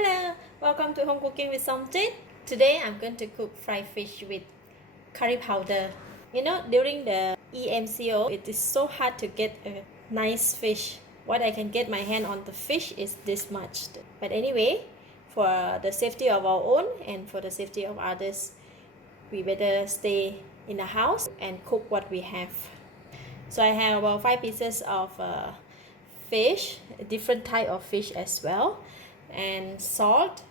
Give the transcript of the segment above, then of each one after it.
Hello, welcome to Home Cooking with Somjit. Today I'm going to cook fried fish with curry powder. You know, during the EMCO, it is so hard to get a nice fish. What I can get my hand on the fish is this much. But anyway, for the safety of our own and for the safety of others, we better stay in the house and cook what we have. So I have about 5 pieces of fish, a different type of fish as well, and salt,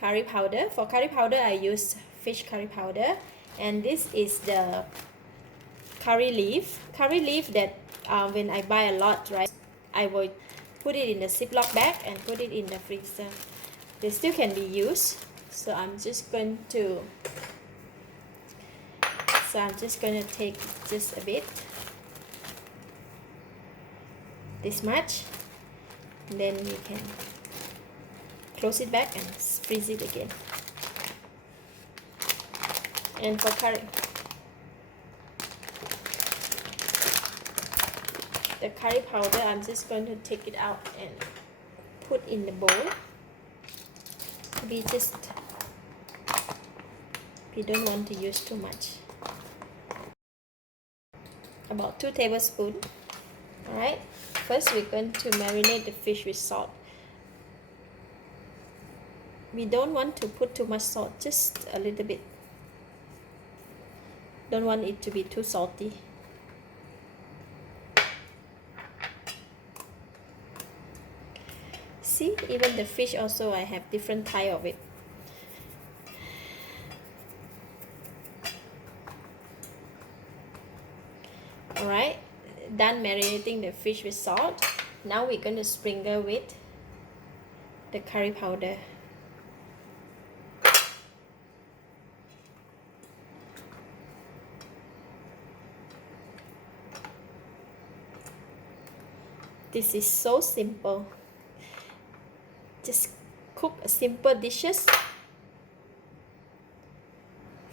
curry powder. For curry powder I use fish curry powder, and this is the curry leaf that when I buy a lot, right, I will put it in the Ziploc bag and put it in the freezer. They still can be used, so I'm just going to take just a bit, this much, and then we can close it back and freeze it again. And for the curry powder, I'm just going to take it out and put in the bowl. We don't want to use too much. About 2 tablespoons. Alright, first we're going to marinate the fish with salt. We don't want to put too much salt, just a little bit. Don't want it to be too salty. See, even the fish also, I have different type of it. Alright, done marinating the fish with salt. Now we're going to sprinkle with the curry powder. This is so simple. Just cook a simple dishes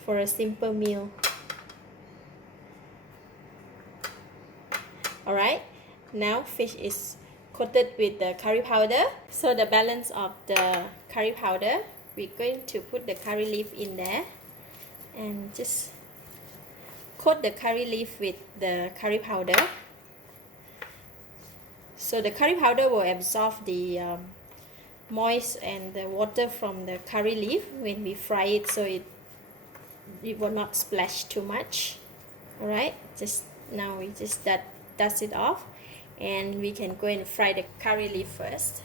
for a simple meal. Alright, now fish is coated with the curry powder. So the balance of the curry powder, we're going to put the curry leaf in there and just coat the curry leaf with the curry powder. So the curry powder will absorb the moist and the water from the curry leaf when we fry it, so it will not splash too much. Alright, now we just dust it off, and we can go and fry the curry leaf first.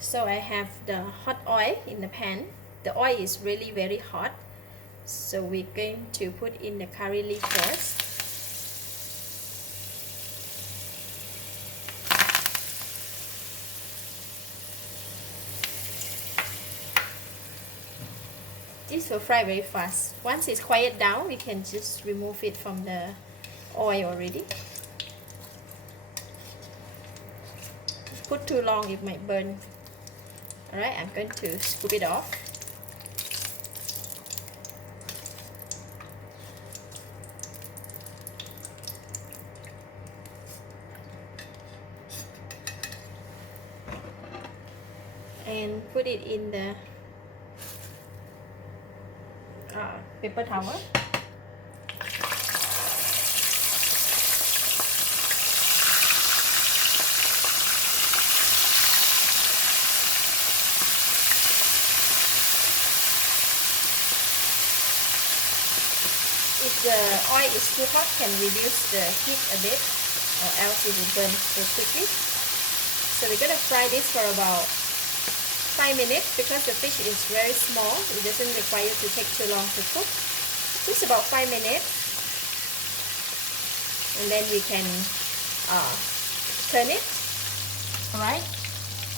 So I have the hot oil in the pan. The oil is really very hot, so we're going to put in the curry leaf first. This will fry very fast. Once it's quiet down, we can just remove it from the oil already. If put too long, it might burn. Alright, I'm going to scoop it off. And put it in the paper towel. If the oil is too hot, can reduce the heat a bit, or else it will burn so quickly. So we're going to fry this for about 5 minutes, because the fish is very small. It doesn't require to take too long to cook. Just about 5 minutes, and then we can turn it. Alright,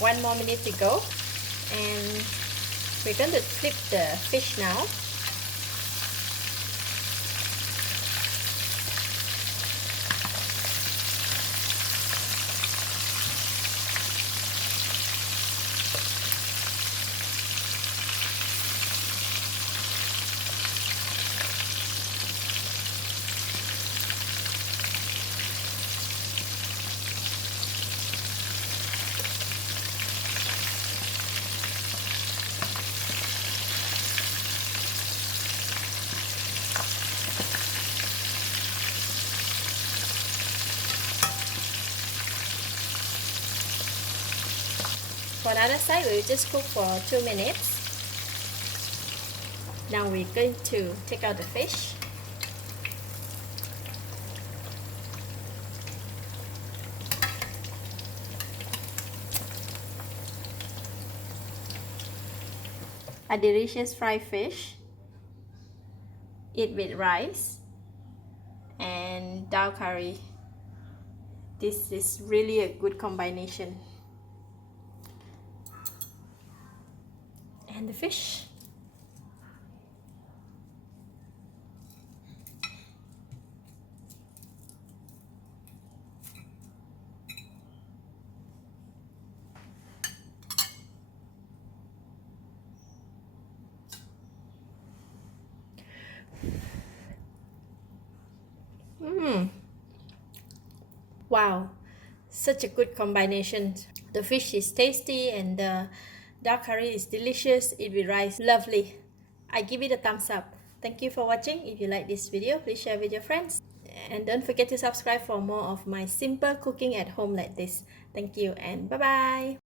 1 more minute to go, and we're going to flip the fish now. For the other side, we'll just cook for 2 minutes. Now we're going to take out the fish. A delicious fried fish. Eat with rice and dal curry. This is really a good combination. And the fish. Wow, such a good combination. The fish is tasty and the dal curry is delicious. It with rice, lovely. I give it a thumbs up. Thank you for watching. If you like this video, please share with your friends. And don't forget to subscribe for more of my simple cooking at home like this. Thank you and bye-bye.